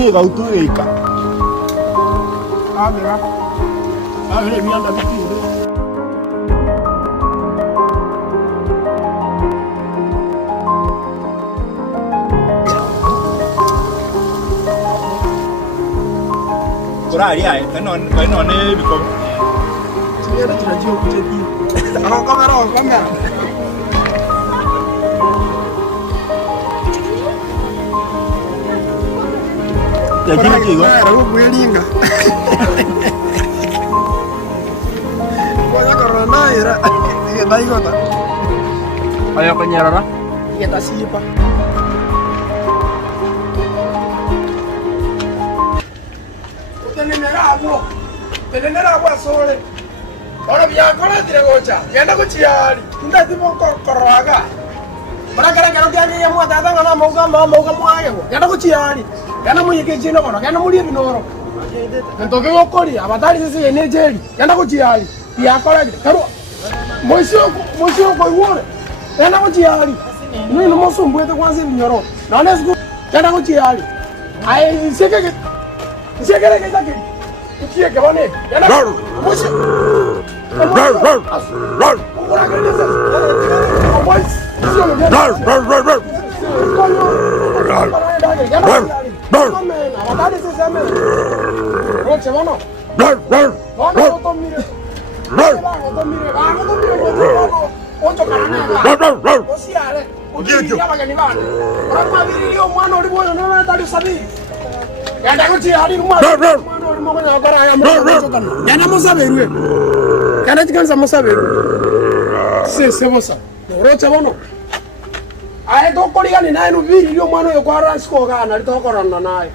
Ini kau tu ika. Amira. Amira ni anda bikin. Kurang dia, kan ni bikin. Dia ada cerita jadi. Kamera. Jadi ni juga. Aku beli enggak. Banyak corona ya. Iya baik kok. Ayo penyerah. Iya tak siapa. Tenenera agua sole. Ora via con la tiragocha. Yanda ko chiari. Inda tipo koroaga. Bara kara kara dia ni mu tata ngana moga mu ayo. Yanda ko chiari. Yana mu yike jino kono. Yana mu lie binoro. Ntoke ko kori abatari sisi ene jeri. Yanda ko chiari. Ya kola karo. Moisho ko iwore. Yanda ko chiari. Ni no moso mbwete kwanza nyoro. Na nesku. Yanda ko chiari. Ai sekeke ke take. Kia ke bane. Yana. Moisho. Ora que dice. Boys. Ae to kori gani nae no video mano yo kwara sko ga na to korana nae